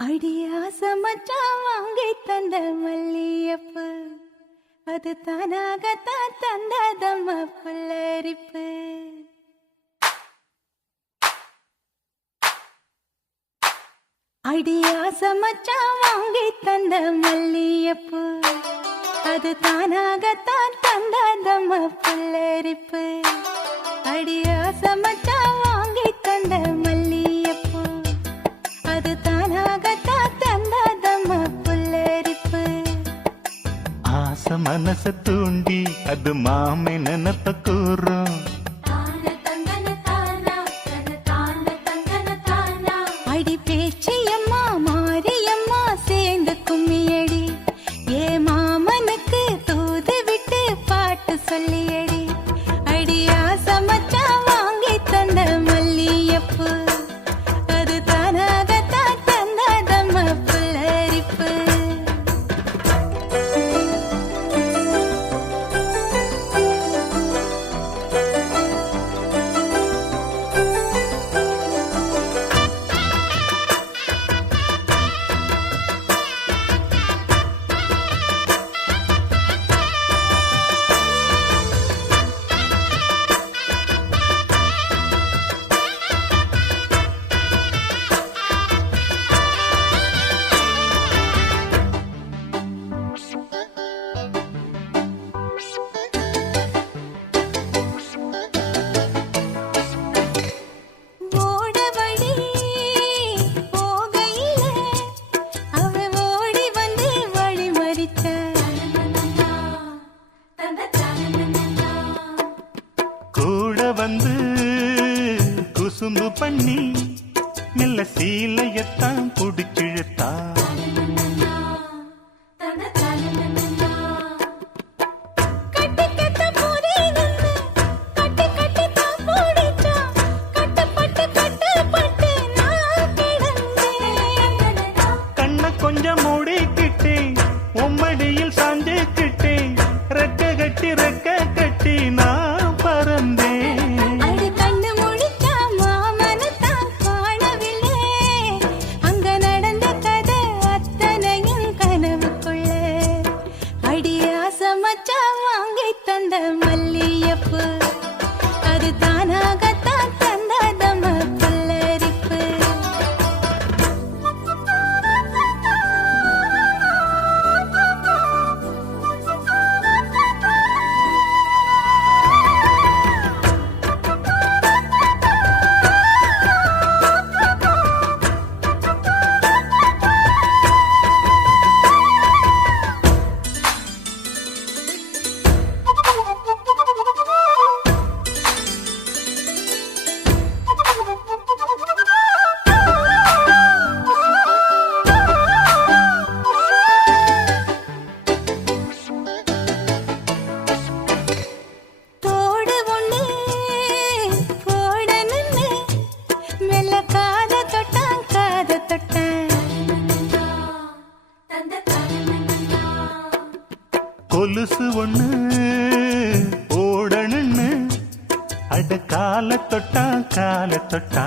அடியாச மச்சான் வாங்கி தந்த மல்லியப்பு அது தானாகத்தான் தந்ததம்ம புல்லரிப்பு. அடியாச மச்சான் வாங்கி தந்த மல்லியப்பு அது தானாகத்தான் தந்ததம்ம புல்லரிப்பு. அடியாச மச்சான் வாங்கி தந்த மல்லியப்பு அது தானாகத்தான் தந்ததம்ம புல்லரிப்பு. ஆச மனச தூண்டி அது மாமை நினப்ப கூறும். அடி பேச்சியம்மா மாரியம்மா சேர்ந்து கும்மியடி ஏ மாமனுக்கு தூது விட்டு பாட்டு சொல்லியடி. அடியாச மச்சான் வாங்கி தந்த மல்லியப்பு அது தானாகத்தான் தந்ததம்ம புல்லரிப்பு. கூட வந்து குசும்பு பண்ணி மெல்ல சீலையத்தான் புடிச்சிழுத்தா. கண்ண கொஞ்சம் மூடிக்கிட்டே உம்மடியில் சாஞ்சுக்கிட்டே ரெக்க கட்டி ரெக்க கட்டி நான் பறந்தேன். அடி கண்ணு முழிச்சா மாமனத்தான் காணவில்லை அங்க நடந்த கதை அத்தனையும் கனவுக்குள்ள. அடியாச மச்சான் வாங்கி தந்த மல்லியப்பு அது தானாகத்தான் தந்ததம்ம புல்லரிப்பு. கொலுசு ஒண்ணு ஓடணுன்னு அட கால தொட்டா கால தொட்டா.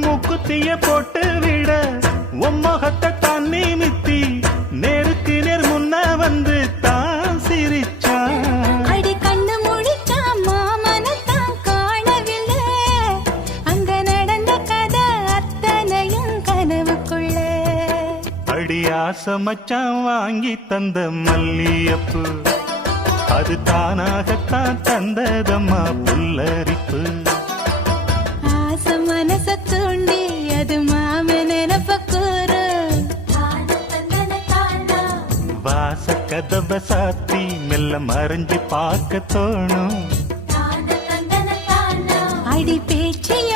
மூக்குத்திய போட்டு விட உம்மகத்தை தான் நிமித்தி நேருக்கு நேர் முன்ன வந்து தான் சிரிச்சா. அடி கண்ணு முழிச்சா மாமனத்தான் காணவில்லை அங்க நடந்த கதை அத்தனையும் கனவுக்குள்ள. அடியாச மச்சான் வாங்கி தந்த மல்லியப்பு அது தானாகத்தான் தந்ததம்மா புல்லரிப்பு. ஆச மனச தூண்டி அது மாம நினப்ப கூறு. வாச கதவ சாத்தி மெல்ல மறைஞ்சு பார்க்க தோணும். அடி பேச்சிய